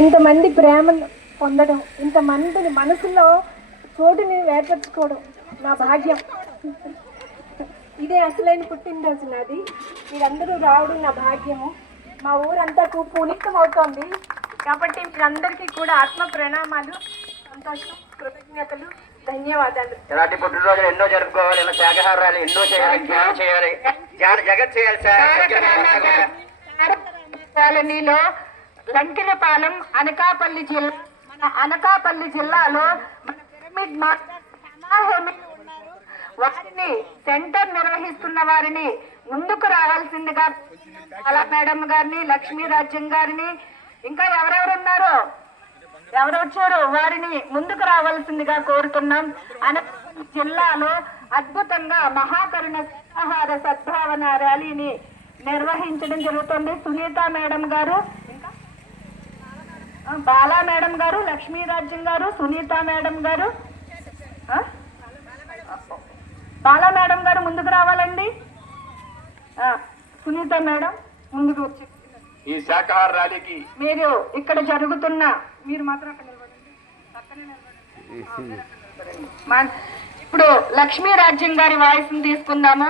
ఇంతమంది ప్రేమను పొందడం, ఇంతమంది మనసులో చోటుని ఏర్పరచుకోవడం నా భాగ్యం. ఇదే అసలైన పుట్టినరోజు నాది. మీరందరూ రావడం నా భాగ్యము. మా ఊరంతా పునీతం అవుతోంది కాబట్టి మీరందరికీ కూడా ఆత్మ ప్రణామాలు, సంతోషం, కృతజ్ఞతలు, ధన్యవాదాలు. ఇలాంటి పుట్టినరోజులు ఎన్నో జరుపుకోవాలి, ఇలా శాఖాహారాలు ఎన్నో చేయాలి, ధ్యానం చేయాలి, జగత్ చేయాలి సార్. కాలనీలో లంకిలపాలెం అనకాపల్లి జిల్లా, మన అనకాపల్లి జిల్లాలో మన పిరమిడ్ మాస్టర్ వారిని సెంటర్ నిర్వహిస్తున్న వారిని ముందుకు రావాల్సిందిగా బాలా మేడం గారిని, లక్ష్మీ రాజ్యం గారిని, ఇంకా ఎవరెవరు ఉన్నారో ఎవరు వచ్చారో వారిని ముందుకు రావాల్సిందిగా కోరుతున్నాం. అనకాపల్లి జిల్లాలో అద్భుతంగా మహాకరుణ ఆహార సద్భావన ర్యాలీని నిర్వహించడం జరుగుతుంది. సునీత మేడం గారు, బాలా మేడం గారు, లక్ష్మీ రాజ్యం గారు, సునీత మేడం గారు, బాలా మేడం గారు ముందుకు రావాలండి. సునీత మేడం ముందుకు వచ్చి ఈ శాఖాహార ర్యాలీకి మీరు ఇక్కడ జరుగుతున్న మీరు మాత్రం అక్కడ నిలబడండి, పక్కనే నిలబడండి. ఇప్పుడు లక్ష్మీ రాజ్యం గారి వాయిస్ తీసుకుందాము.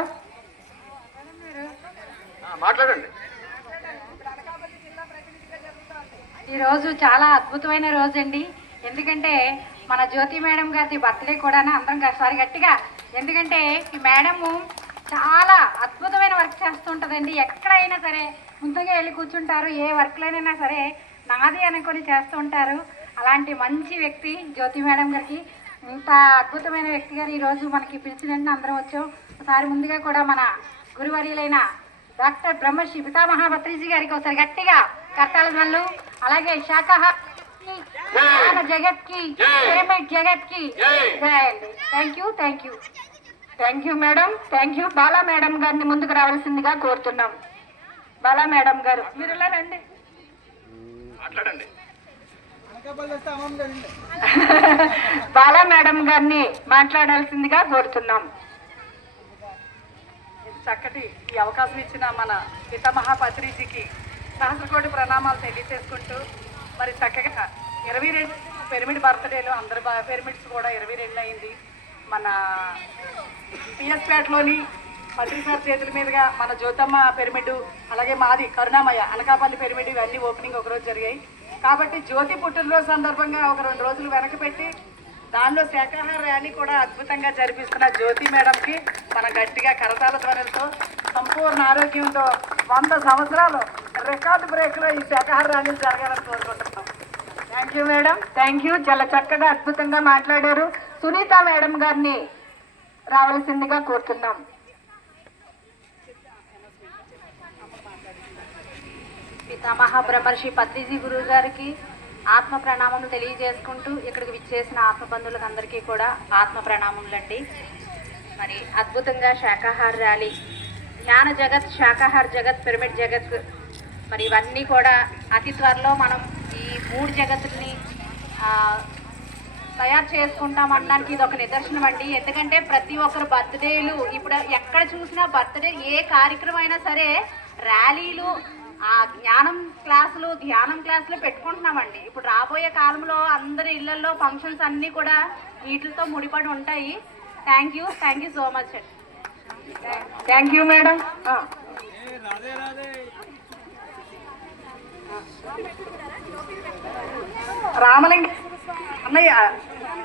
మాట్లాడండి. ఈరోజు చాలా అద్భుతమైన రోజు అండి. ఎందుకంటే మన జ్యోతి మేడం గారి బర్త్డే కూడా అందరం సారి గట్టిగా, ఎందుకంటే ఈ మేడము చాలా అద్భుతమైన వర్క్ చేస్తుంటుందండి. ఎక్కడైనా సరే ముందుగా వెళ్ళి కూర్చుంటారు, ఏ వర్క్లోనైనా సరే నాది అనుకొని చేస్తూ ఉంటారు. అలాంటి మంచి వ్యక్తి జ్యోతి మేడం గారికి. ఇంత అద్భుతమైన వ్యక్తి గారు ఈరోజు మనకి పిలిచినంటే అందరం వచ్చాం. ఒకసారి ముందుగా కూడా మన గురువర్యులైన డాక్టర్ బ్రహ్మశ్రీ పితామహాభత్రిజీ గారికి ఒకసారి గట్టిగా కర్తాల ధ్వనులు, అలాగే శాఖాహార జగత్ కి, పిరమిడ్ జగత్ కి జై అండి. Thank you, thank you, thank you madam, thank you. Bala madam గారిని ముందుకు రావాల్సిందిగా కోరుతున్నాం. బాలా మేడం గారు మీరు ఇలా రండి, మాట్లాడండి. బాలా మేడం గారిని మాట్లాడాల్సిందిగా కోరుతున్నాం. చక్కటి ఈ అవకాశం ఇచ్చిన మన పితామహాపత్రిజీకి సహస్రకోటి ప్రణామాలు తెలియజేసుకుంటూ, మరి చక్కగా 22 పిరమిడ్ బర్త్డేలు అందరి పిరమిడ్స్ కూడా 22 అయింది. మన పిఎస్పేటలోని పత్రి సార్ చేతుల మీదుగా మన జ్యోతమ్మ పిరమిడ్, అలాగే మాది కరుణామయ అనకాపల్లి పిరమిడ్ ఇవన్నీ ఓపెనింగ్ ఒకరోజు జరిగాయి. కాబట్టి జ్యోతి పుట్టినరోజు సందర్భంగా ఒక 2 రోజులు వెనక పెట్టి దానిలో శాఖాహార ర్యాలీ కూడా అద్భుతంగా జరిపిస్తున్న జ్యోతి మేడంకి మన గట్టిగా కరతాల ధ్వనులతో సంపూర్ణ ఆరోగ్యంతో 100 సంవత్సరాలు రికార్డు బ్రేక్లో ఈ శాఖాహార ర్యాలీ జరగాలని కోరుకుంటున్నాం. Thank you madam, thank you. చాలా చక్కగా అద్భుతంగా మాట్లాడారు. సునీత మేడం గారిని రావాల్సిందిగా కోరుతున్నాం. పితామహ బ్రహ్మర్షి పత్రిజీ గురువు గారికి ఆత్మ ప్రణామములు తెలియజేసుకుంటూ ఇక్కడికి విచ్చేసిన ఆత్మబంధువులకు అందరికీ కూడా ఆత్మ ప్రణామములండి. మరి అద్భుతంగా శాఖాహార ర్యాలీ, జ్ఞాన జగత్, శాఖాహార జగత్, పిరమిడ్ జగత్, మరి ఇవన్నీ కూడా అతి త్వరలో మనం ఈ 3 జగత్తుల్ని తయారు చేసుకుంటామనడానికి ఇది ఒక నిదర్శనం అండి. ఎందుకంటే ప్రతి ఒక్కరు బర్త్డేలు, ఇప్పుడు ఎక్కడ చూసినా బర్త్డే ఏ కార్యక్రమం అయినా సరే ర్యాలీలు, ఆ జ్ఞానం క్లాసులు, ధ్యానం క్లాసులు పెట్టుకుంటున్నామండి. ఇప్పుడు రాబోయే కాలంలో అందరి ఇళ్లలో ఫంక్షన్స్ అన్నీ కూడా వీటితో ముడిపడి ఉంటాయి. Thank you, thank you so much అండి. Thank you madam. రామలింగ అన్నయ్య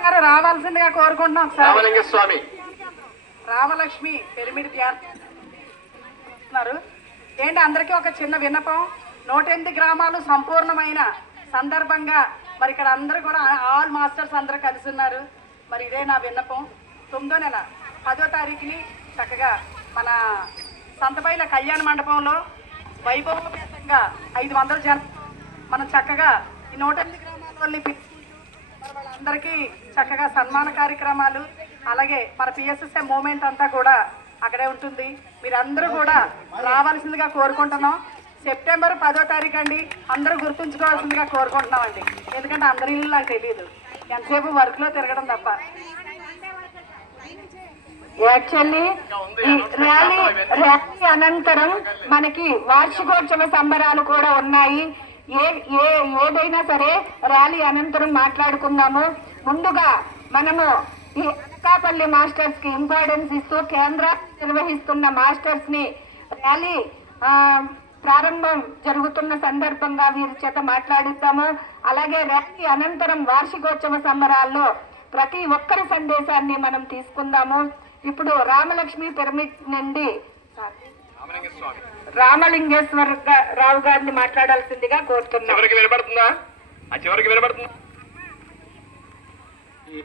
గారు రావాల్సిందిగా కోరుకుంటున్నాం. రామలింగ స్వామి, రామలక్ష్మి పిరమిడ్ ధ్యానం ఏంటి అందరికీ ఒక చిన్న విన్నపం. 108 గ్రామాలు సంపూర్ణమైన సందర్భంగా మరి ఇక్కడ అందరూ కూడా ఆల్ మాస్టర్స్ అందరూ కలిసి ఉన్నారు. మరి ఇదే నా విన్నపం. 9వ నెల 10వ తారీఖుని చక్కగా మన సంతబైల కళ్యాణ మండపంలో వైభవపేతంగా 500 జనం మనం చక్కగా ఈ 108 గ్రామాల వాళ్ళని వాళ్ళందరికీ చక్కగా సన్మాన కార్యక్రమాలు, అలాగే మన పిఎస్ఎస్ఏ మూమెంట్ అంతా కూడా అక్కడే ఉంటుంది. మీరందరూ కూడా రావాల్సిందిగా కోరుకుంటున్నాం. సెప్టెంబర్ 10వ తారీఖు అండి, అందరూ గుర్తుంచుకోవాల్సిందిగా కోరుకుంటున్నాం అండి. ఎందుకంటే అందరి ఇల్లు నాకు తెలియదు, ఎంతసేపు వర్క్లో తిరగడం తప్ప. యాక్చువల్లీ ర్యాలీ అనంతరం మనకి వార్షికోత్సవ సంబరాలు కూడా ఉన్నాయి. ఏదైనా సరే ర్యాలీ అనంతరం మాట్లాడుకుందాము. ముందుగా మనము ఈ అనకాపల్లి మాస్టర్స్ కి ఇంపార్టెన్స్ ఇస్తూ కేంద్ర నిర్వహిస్తున్న మాస్టర్స్ ని ర్యాలీ ప్రారంభం జరుగుతున్న సందర్భంగా వీరి చేత మాట్లాడిద్దాము. అలాగే ర్యాలీ అనంతరం వార్షికోత్సవ సంబరాల్లో ప్రతి ఒక్కరి సందేశాన్ని మనం తీసుకుందాము. ఇప్పుడు రామలక్ష్మి పిరమిడ్ నుండి రామలింగేశ్వర రావు గారిని మాట్లాడాల్సిందిగా కోరుతున్నాం. చివరికి వినబడుతుందా? ఈ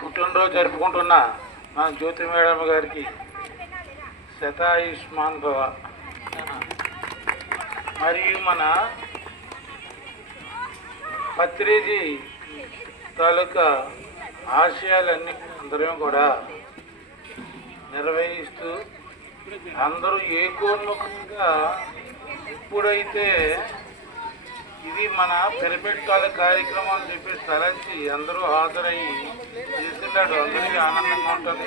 పుట్టినరోజు జరుపుకుంటున్న మా జ్యోతి మేడం గారికి శతాయుష్మాన్ భవ. మరియు మన పత్రిజీ తాలూకా ఆశయాలన్నీ అందరం కూడా నిర్వహిస్తూ అందరూ ఏకోన్ముఖంగా ఇప్పుడైతే ఇది మన పిరమిడ్ కాల కార్యక్రమం అని చెప్పి తలంచి అందరూ హాజరయ్యి చేస్తున్నాడు. అందరికీ ఆనందంగా ఉంటుంది.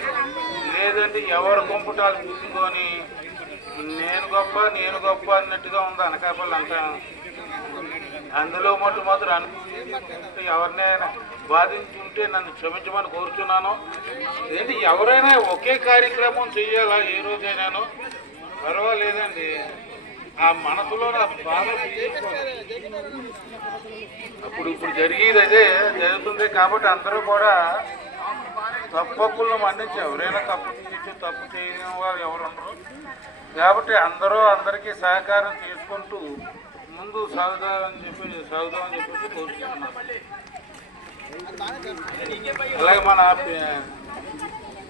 లేదంటే ఎవరు గుంపుటాలు తీసుకొని నేను గొప్ప అన్నట్టుగా ఉంది అనకాపల్లి అంతా. అందులో మాత్రం ఎవరినైనా బాధించుంటే నన్ను క్షమించమని కోరుచున్నాను. ఏంటి ఎవరైనా ఒకే కార్యక్రమం చెయ్యాలా ఏ రోజైనాను పర్వాలేదండి. ఆ మనసులో నా బాధ ఇప్పుడు జరిగేది అదే జరుగుతుంది. కాబట్టి అందరూ కూడా తప్పకులను మన్నించి ఎవరైనా తప్పు చేయని వారు ఎవరు ఉండరు. కాబట్టి అందరికీ సహకారం చేసుకుంటూ ముందు సాగుదామని చెప్పేసి కోరుతున్నాను. అలాగే మన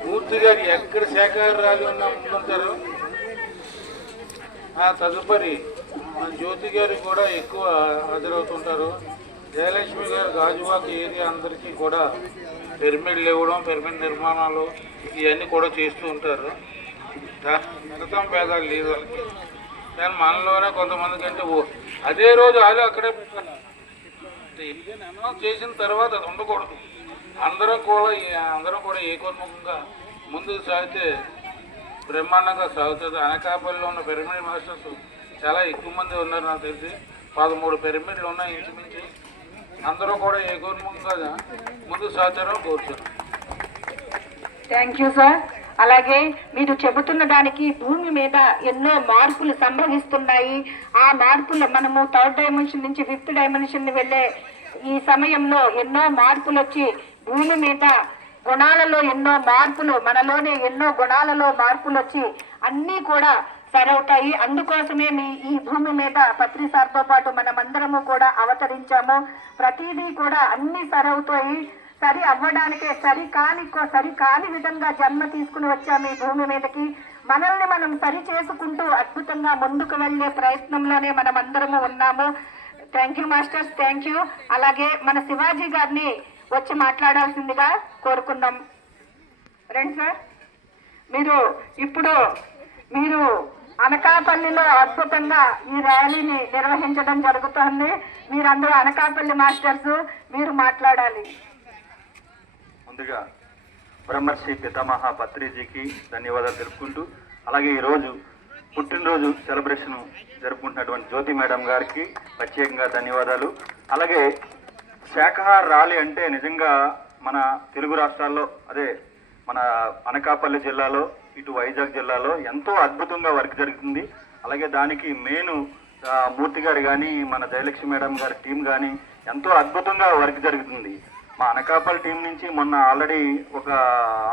మూర్తి గారు ఎక్కడ శాఖాహార ర్యాలీ ఉన్నా ముందుంటారు. తదుపరి మన జ్యోతి గారు కూడా ఎక్కువ హాజరవుతుంటారు. జయలక్ష్మి గారు గాజువాక ఏరియా అందరికీ కూడా పిరమిడ్లు ఇవ్వడం, పిరమిడ్ నిర్మాణాలు ఇవన్నీ కూడా చేస్తూ ఉంటారు. మిగతాం భేదాలు లేదు వాళ్ళకి. కానీ మనలోనే కొంతమంది కంటే అదే రోజు అక్కడే పెట్టాలి. అనౌన్స్ చేసిన తర్వాత అది ఉండకూడదు. అందరం కూడా ఏకోన్ముఖంగా ముందుకు సాగితే బ్రహ్మాండంగా సాగుతుంది. అనకాపల్లిలో ఉన్న పిరమిడ్ మాస్టర్స్ చాలా ఎక్కువ మంది ఉన్నారు. నాకు తెలిసి 13 పిరమిడ్లు ఉన్నాయి ఇంచుమించి. అందరూ కూడా ఏకోన్ముఖంగా ముందుకు సాగుతారని కోరుతున్నాను. Thank you sir. అలాగే మీరు చెబుతున్న దానికి భూమి మీద ఎన్నో మార్పులు సంభవిస్తున్నాయి. ఆ మార్పులు మనము 3rd డైమెన్షన్ నుంచి 5th డైమెన్షన్ వెళ్ళే ఈ సమయంలో ఎన్నో మార్పులు వచ్చి భూమి మీద గుణాలలో ఎన్నో మార్పులు, మనలోనే ఎన్నో గుణాలలో మార్పులు వచ్చి అన్నీ కూడా సరవుతాయి. అందుకోసమే ఈ భూమి మీద పత్రి సార్తో పాటు మనమందరము కూడా అవతరించాము. ప్రతిదీ కూడా అన్ని సరవుతాయి. సరి అవ్వడానికే సరికాని విధంగా జన్మ తీసుకుని వచ్చాము ఈ భూమి మీదకి. మనల్ని మనం సరి చేసుకుంటూ అద్భుతంగా ముందుకు వెళ్లే ప్రయత్నంలోనే మనం అందరము ఉన్నాము. Thank you masters, thank you. అలాగే మన శివాజీ గారిని వచ్చి మాట్లాడాల్సిందిగా కోరుకుందాం. రండి సార్. మీరు అనకాపల్లిలో అద్భుతంగా ఈ ర్యాలీని నిర్వహించడం జరుగుతుంది. మీరందరూ అనకాపల్లి మాస్టర్స్, మీరు మాట్లాడాలి. ముందుగా బ్రహ్మర్షి పితామహ పత్రిజీకి ధన్యవాదాలు తెలుపుకుంటూ, అలాగే ఈరోజు పుట్టినరోజు సెలబ్రేషన్ జరుపుకుంటున్నటువంటి జ్యోతి మేడం గారికి ప్రత్యేకంగా ధన్యవాదాలు. అలాగే శాఖాహార ర్యాలీ అంటే నిజంగా మన తెలుగు రాష్ట్రాల్లో, అదే మన అనకాపల్లి జిల్లాలో, ఇటు వైజాగ్ జిల్లాలో ఎంతో అద్భుతంగా వర్క్ జరుగుతుంది. అలాగే దానికి మెయిన్ మూర్తి గారు కానీ, మన జయలక్ష్మి మేడం గారి టీం కానీ ఎంతో అద్భుతంగా వర్క్ జరుగుతుంది. మా అనకాపల్లి టీం నుంచి మొన్న ఆల్రెడీ ఒక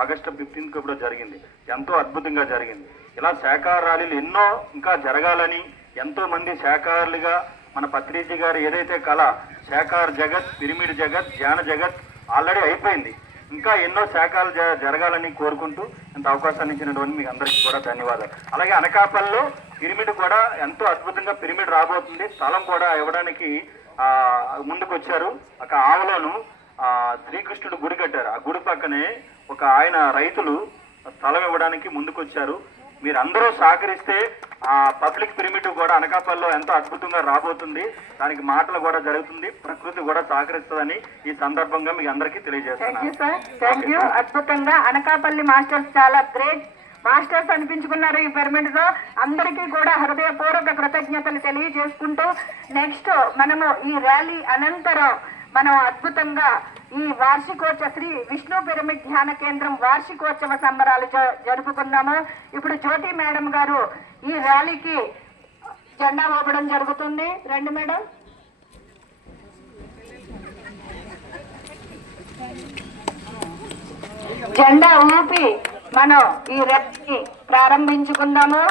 ఆగస్టు 15th కూడా జరిగింది. ఎంతో అద్భుతంగా జరిగింది. ఇలా శాఖాహార ర్యాలీలు ఎన్నో ఇంకా జరగాలని, ఎంతో మంది శాఖాహారులుగా మన పత్రిజీ గారు ఏదైతే కళ శాఖాహార జగత్, పిరమిడ్ జగత్, ధ్యాన జగత్ ఆల్రెడీ అయిపోయింది. ఇంకా ఎన్నో శాఖలు జరగాలని కోరుకుంటూ ఇంత అవకాశాన్ని ఇచ్చినటువంటి మీకు అందరికీ కూడా ధన్యవాదాలు. అలాగే అనకాపల్లిలో పిరమిడ్ కూడా ఎంతో అద్భుతంగా పిరమిడ్ రాబోతుంది. స్థలం కూడా ఇవ్వడానికి ముందుకు వచ్చారు. ఒక ఆవులోను శ్రీకృష్ణుడు గుడి కట్టారు. ఆ గుడి పక్కనే ఒక ఆయన రైతులు స్థలం ఇవ్వడానికి ముందుకొచ్చారు. మీరందరూ సహకరిస్తే ఆ పబ్లిక్ పిరమిడ్ కూడా అనకాపల్లిలో ఎంతో అద్భుతంగా రాబోతుంది. దానికి మాటలు కూడా జరుగుతుంది, ప్రకృతి కూడా సహకరిస్తుందని ఈ సందర్భంగా మీకు అందరికీ తెలియజేస్తున్నాను. Thank you. అద్భుతంగా అనకాపల్లి మాస్టర్స్ చాలా గ్రేట్ మాస్టర్స్ అనిపించుకున్నారు ఈ పిరమిడ్ తో. అందరికీ కూడా హృదయపూర్వక కృతజ్ఞతలు తెలియజేసుకుంటూ నెక్స్ట్ మనము ఈ ర్యాలీ అనంతరం మనం అద్భుతంగా ఈ వార్షికోత్సవ శ్రీ విష్ణు పిరమిడ్ ధ్యాన కేంద్రం వార్షికోత్సవ సంబరాలు జరుపుకున్నాము. ఇప్పుడు జ్యోతి మేడం గారు ఈ ర్యాలీకి జెండా ఊపడం జరుగుతుంది. రండి మేడం. జెండా ఊపి మనం ఈ ర్యాలీని ప్రారంభించుకుందాము.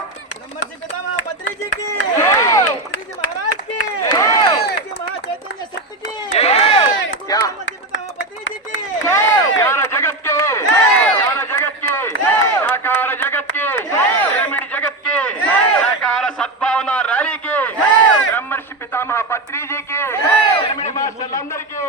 సద్భావన ర్యాలీకి బ్రహ్మర్షి పితామహ పత్రిజీకి మాస్టర్లందరికీ